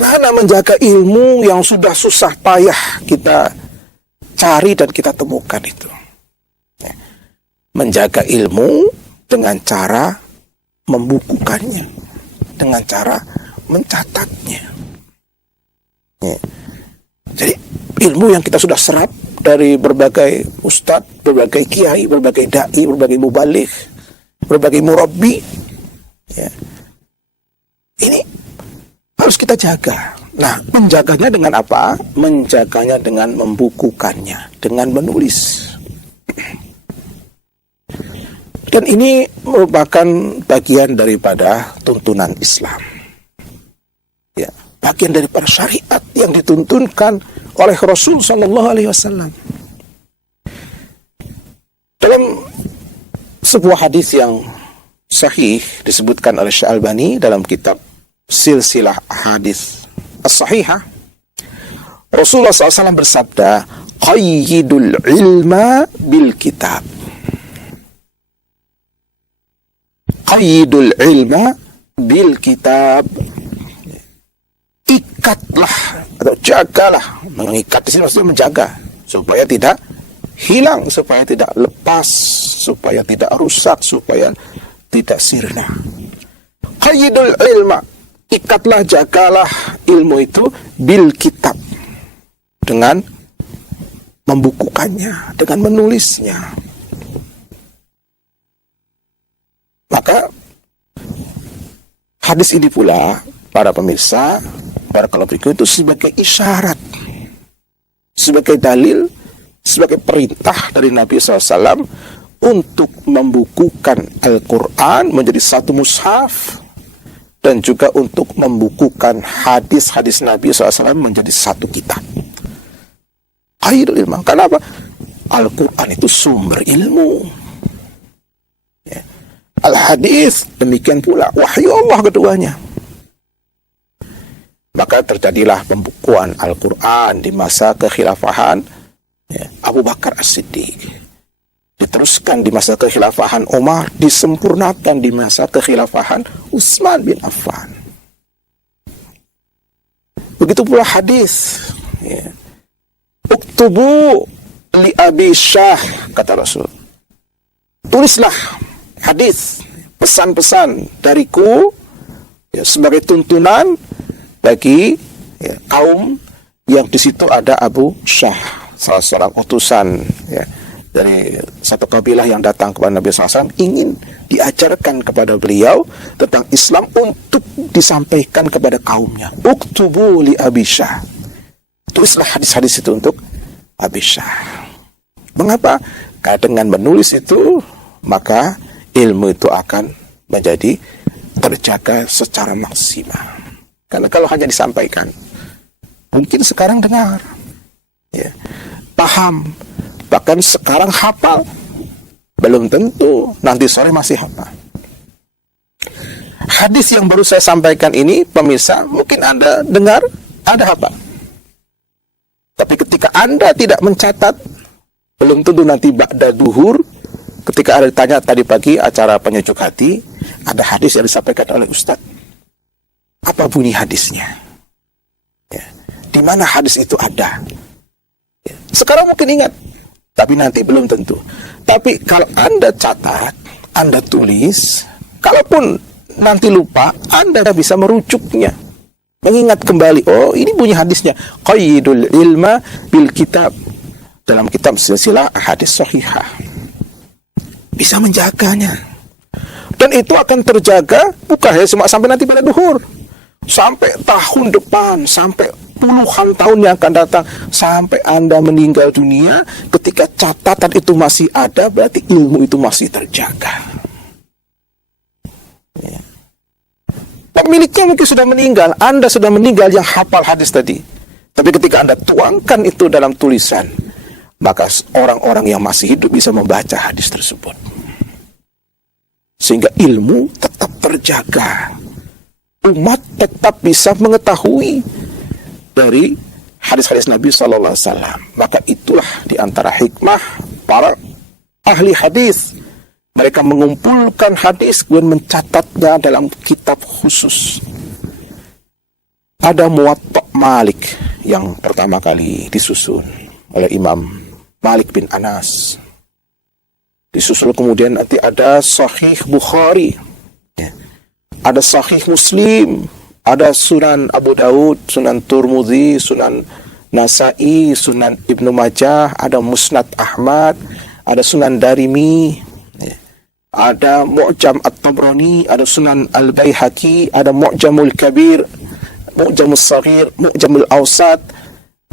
Bagaimana menjaga ilmu yang sudah susah payah kita cari dan kita temukan itu? Menjaga ilmu dengan cara membukukannya, dengan cara mencatatnya. Jadi ilmu yang kita sudah serap dari berbagai ustadz, berbagai kiai, berbagai dai, berbagai mubaligh, berbagai murabbi, ini harus kita jaga. Nah, menjaganya dengan apa? Menjaganya dengan membukukannya, dengan menulis. Dan ini merupakan bagian daripada tuntunan Islam. Ya, bagian daripada syariat yang dituntunkan oleh Rasul Sallallahu Alaihi Wasallam. Dalam sebuah hadis yang sahih disebutkan oleh Syekh Albani dalam kitab Silsilah Hadis As-Sahihah, Rasulullah SAW bersabda, "Qayyidul ilma bil kitab." Qayyidul ilma bil kitab. Ikatlah atau jagalah. Mengikat di sini maksudnya menjaga supaya tidak hilang, supaya tidak lepas, supaya tidak rusak, supaya tidak sirna. Qayyidul ilma, ikatlah, jagalah ilmu itu bil kitab, dengan membukukannya, dengan menulisnya. Maka hadis ini pula, para pemirsa, para kaloriku, itu sebagai isyarat, sebagai dalil, sebagai perintah dari Nabi SAW untuk membukukan Al-Quran menjadi satu mushaf, dan juga untuk membukukan hadis-hadis Nabi SAW menjadi satu kitab. Qayyidul ilma. Kenapa? Al-Quran itu sumber ilmu. Al-hadis demikian pula wahyu Allah keduanya. Maka terjadilah pembukuan Al-Quran di masa kekhilafahan Abu Bakar As-Siddiq, diteruskan di masa kekhilafahan Umar, disempurnakan di masa kekhilafahan Utsman bin Affan. Begitu pula hadis, uktubu li Abi Syah, kata Rasul, tulislah hadis, pesan-pesan dariku sebagai tuntunan bagi kaum yang di situ ada Abu Syah, salah seorang utusan dari satu kabilah yang datang kepada Nabi SAW, ingin diajarkan kepada beliau tentang Islam untuk disampaikan kepada kaumnya. Uktubu li Abi Syah, tulislah hadis-hadis itu untuk Abi Syah. Mengapa? Karena dengan menulis itu, maka ilmu itu akan menjadi terjaga secara maksimal. Karena kalau hanya disampaikan, mungkin sekarang dengar, paham, bahkan sekarang hafal, belum tentu nanti sore masih hafal. Hadis yang baru saya sampaikan ini, pemirsa, mungkin Anda dengar, Anda hafal. Tapi ketika Anda tidak mencatat, belum tentu nanti ba'da duhur, ketika ada ditanya tadi pagi acara penyejuk hati, ada hadis yang disampaikan oleh Ustadz. Apa bunyi hadisnya? Di mana hadis itu ada? Sekarang mungkin ingat, tapi nanti belum tentu. Tapi kalau Anda catat, Anda tulis, kalaupun nanti lupa, Anda bisa merujuknya, mengingat kembali. Oh, ini bunyi hadisnya. Qayyidul ilma bil kitab, dalam kitab Silsilah Hadis Sahihah. Bisa menjaganya, dan itu akan terjaga bukan hanya cuma sampai nanti pada duhur, sampai tahun depan, sampai puluhan tahun yang akan datang, sampai Anda meninggal dunia. Ketika catatan itu masih ada, berarti ilmu itu masih terjaga. Pemiliknya mungkin sudah meninggal, Anda sudah meninggal yang hafal hadis tadi, tapi ketika Anda tuangkan itu dalam tulisan, maka orang-orang yang masih hidup bisa membaca hadis tersebut, sehingga ilmu tetap terjaga. Umat tetap bisa mengetahui dari hadis-hadis Nabi Sallallahu Alaihi Wasallam. Maka itulah diantara hikmah para ahli hadis. Mereka mengumpulkan hadis, kemudian mencatatnya dalam kitab khusus. ada Muwatta Malik yang pertama kali disusun oleh Imam Malik bin Anas. Disusul kemudian nanti ada Sahih Bukhari, ada Sahih Muslim, ada Sunan Abu Daud, Sunan Turmudzi, Sunan Nasai, Sunan Ibnu Majah, ada Musnad Ahmad, ada Sunan Darimi, ada Mu'jam At-Tabrani, ada Sunan Al-Baihaqi, ada Mu'jamul Kabir, Mu'jamul Saghir, Mu'jamul Awsat,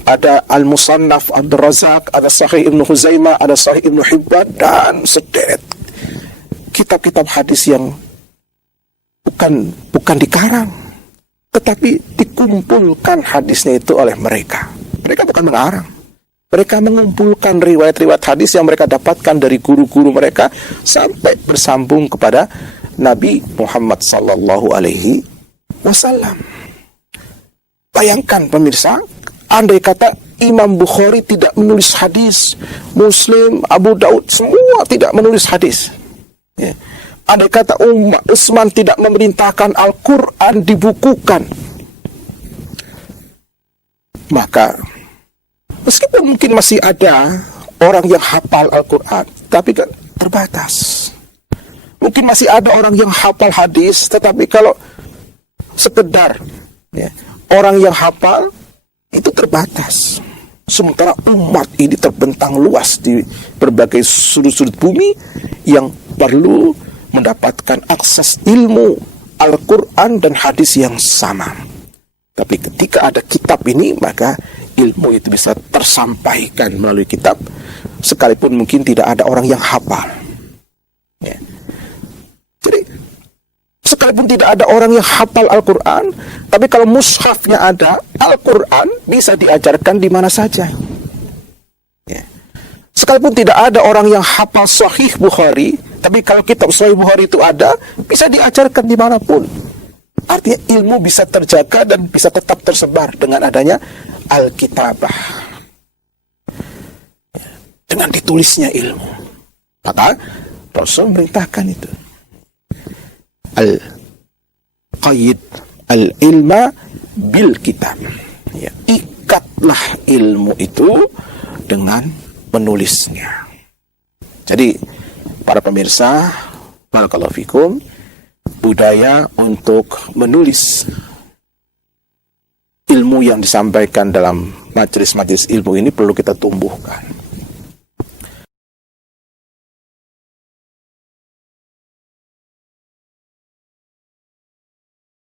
ada Al-Musannaf Abdul Razak, ada Sahih Ibnu Huzaimah, ada Sahih Ibnu Hibban, dan sederet kitab-kitab hadis yang bukan dikarang, tetapi dikumpulkan hadisnya itu oleh mereka. Mereka bukan mengarang. Mereka mengumpulkan riwayat-riwayat hadis yang mereka dapatkan dari guru-guru mereka sampai bersambung kepada Nabi Muhammad sallallahu alaihi wasallam. Bayangkan pemirsa, andai kata Imam Bukhari tidak menulis hadis, Muslim, Abu Daud, semua tidak menulis hadis. Ya. Andai kata Utsman tidak memerintahkan Al-Quran dibukukan, maka meskipun mungkin masih ada orang yang hafal Al-Quran, tapi kan terbatas. Mungkin masih ada orang yang hafal hadis, tetapi kalau sekedar orang yang hafal itu terbatas. Sementara umat ini terbentang luas di berbagai sudut-sudut bumi yang perlu mendapatkan akses ilmu Al-Quran dan hadis yang sama. Tapi ketika ada kitab ini, maka ilmu itu bisa tersampaikan melalui kitab, sekalipun mungkin tidak ada orang yang hafal. Ya. Jadi, sekalipun tidak ada orang yang hafal Al-Quran, tapi kalau mushafnya ada, Al-Quran bisa diajarkan di mana saja. Ya. Sekalipun tidak ada orang yang hafal Sahih Bukhari, tapi kalau kitab Sahih Bukhari itu ada, bisa diajarkan dimanapun. Artinya ilmu bisa terjaga dan bisa tetap tersebar dengan adanya Alkitabah, dengan ditulisnya ilmu. Maka Rasul merintahkan itu, Al-Qayyid al-ilma bil kitab, ya, ikatlah ilmu itu dengan menulisnya. Jadi para pemirsa, barakallahu fikum, budaya untuk menulis ilmu yang disampaikan dalam majelis-majelis ilmu ini perlu kita tumbuhkan.